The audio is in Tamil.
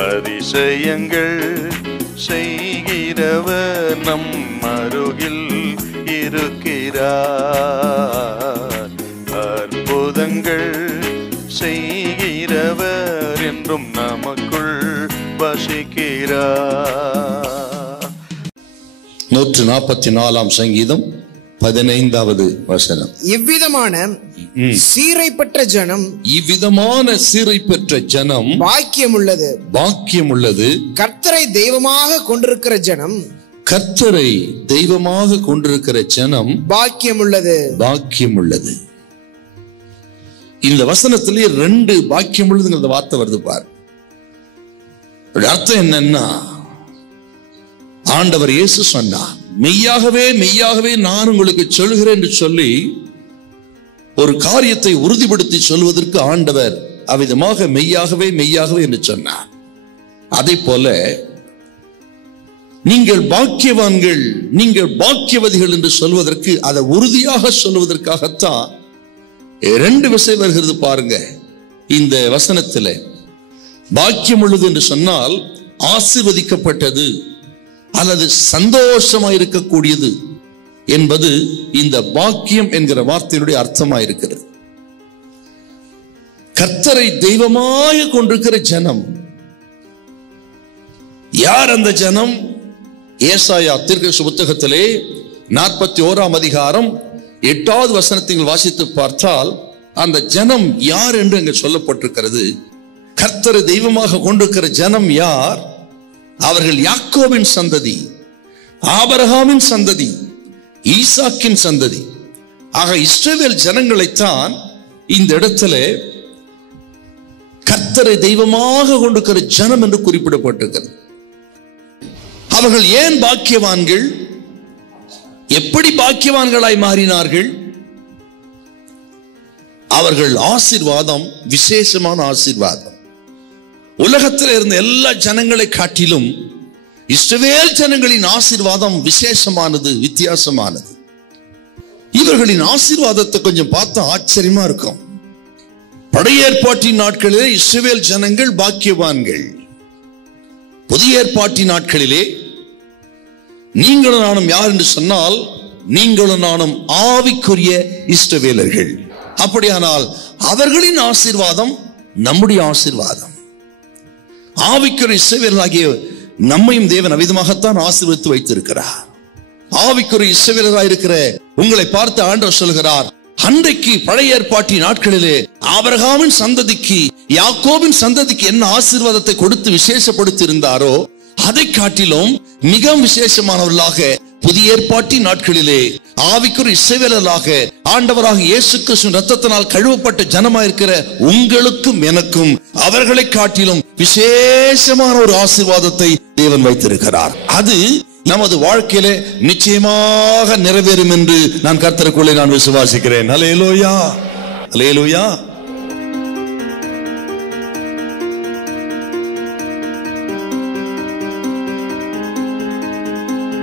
அதிசயங்கள் செய்கிறவர் நம் அருகில் இருக்கிறார். அற்புதங்கள் செய்கிறவர் என்றும் நமக்குள் வசிக்கிறார். 144 சங்கீதம் 15வது வசனம். இவ்விதமான சீரை பெற்ற ஜனம், இவ்விதமான சீரை பெற்ற ஜனம் பாக்கியம் உள்ளது, பாக்கியம் உள்ளது. கர்த்தரை தெய்வமாக கொண்டிருக்கிற ஜனம், கர்த்தரை தெய்வமாக கொண்டிருக்கிற ஜனம் பாக்கியம் உள்ளது, பாக்கியம் உள்ளது. இந்த வசனத்திலே 2 பாக்கியம் உள்ளதுங்கிற வார்த்தை வருது பாரு. அர்த்தம் என்னன்னா, ஆண்டவர் இயேசு சொன்னார், மெய்யாகவே மெய்யாகவே நான் உங்களுக்கு சொல்கிறேன் என்று சொல்லி ஒரு காரியத்தை உறுதிப்படுத்தி சொல்வதற்கு ஆண்டவர் அவ்விதமாக மெய்யாகவே மெய்யாகவே என்று சொன்னார். அதே போல நீங்கள் பாக்கியவான்கள், நீங்கள் பாக்கியவதிகள் என்று சொல்வதற்கு, அதை உறுதியாக சொல்வதற்காகத்தான் 2 விஷயம் வருகிறது பாருங்க. இந்த வசனத்தில் பாக்கியம் உள்ளது என்று சொன்னால் ஆசீர்வதிக்கப்பட்டது அல்லது சந்தோஷமா இருக்கக்கூடியது என்பது இந்த பாக்கியம் என்கிற வார்த்தையினுடைய அர்த்தமாயிருக்கிறது. கர்த்தரை தெய்வமாக கொண்டிருக்கிற ஜனம் யார்? அந்த ஜனம் ஏசாயா தீர்க்கதரிசி புத்தகத்திலே 41ஆம் அதிகாரம் 8வது வசனத்தை வாசித்து பார்த்தால் அந்த ஜனம் யார் என்று அங்கு சொல்லப்பட்டிருக்கிறது. கர்த்தரை தெய்வமாக கொண்டிருக்கிற ஜனம் யார்? அவர்கள் யாக்கோபின் சந்ததி, ஆபிரகாமின் சந்ததி, ஈசாக்கின் சந்ததி. ஆக இஸ்ரவேல் ஜனங்களைத்தான் இந்த இடத்துல கர்த்தரை தெய்வமாக கொண்டிருக்கிற ஜனம் என்று குறிப்பிடப்பட்டிருக்கிறது. அவர்கள் ஏன் பாக்கியவான்கள்? எப்படி பாக்கியவான்களாய் மாறினார்கள்? அவர்கள் ஆசீர்வாதம் விசேஷமான ஆசீர்வாதம். உலகத்தில் இருந்த எல்லா ஜனங்களை காட்டிலும் இஸ்ரவேல் ஜனங்களின் ஆசீர்வாதம் விசேஷமானது, வித்தியாசமானது. இவர்களின் ஆசீர்வாதத்தை கொஞ்சம் பார்த்தா ஆச்சரியமா இருக்கும். பழைய ஏற்பாட்டின் நாட்களிலே இஸ்ரவேல் ஜனங்கள் பாக்கியவான்கள். புதிய ஏற்பாட்டின் நாட்களிலே நீங்களும் நானும் யார் என்று சொன்னால், நீங்களும் நானும் ஆவிக்குரிய இஸ்ரவேலர்கள். அப்படியானால் அவர்களின் ஆசீர்வாதம் நம்முடைய ஆசீர்வாதம். ஆவிக்குரிய இஸ்ரவேலராகிய நம்மையும் தேவன் அவிதமாகத்தான் ஆசீர்வதித்து வைத்திருக்கிறார். ஆவிக்குரிய இஸ்ரவேலராக இருக்கிற உங்களை பார்த்து ஆண்டவர் சொல்கிறார், அன்றைக்கு பழைய ஏற்பாட்டின் நாட்களிலே ஆபிரகாமின் சந்ததிக்கு, யாக்கோபின் சந்ததிக்கு என்ன ஆசீர்வாதத்தை கொடுத்து விசேஷப்படுத்தி இருந்தாரோ அதை காட்டிலும் மிக விசேஷமானவர்களாக புதிய ஏற்பாட்டின் நாட்களிலே ஆவிக்குரிய இஸ்ரவேலராக ஆண்டவராக இயேசு கிறிஸ்துவின் இரத்தத்தினால் கழுவப்பட்ட ஜனமாயிருக்கிற உங்களுக்கும் எனக்கும் அவர்களை காட்டிலும் விசேஷமான ஒரு ஆசீர்வாதத்தை தேவன் வைத்திருக்கிறார். அது நமது வாழ்க்கையிலே நிச்சயமாக நிறைவேறும் என்று நான் கர்த்தருக்குள்ளே நான் விசுவாசிக்கிறேன். அல்லேலூயா, அல்லேலூயா.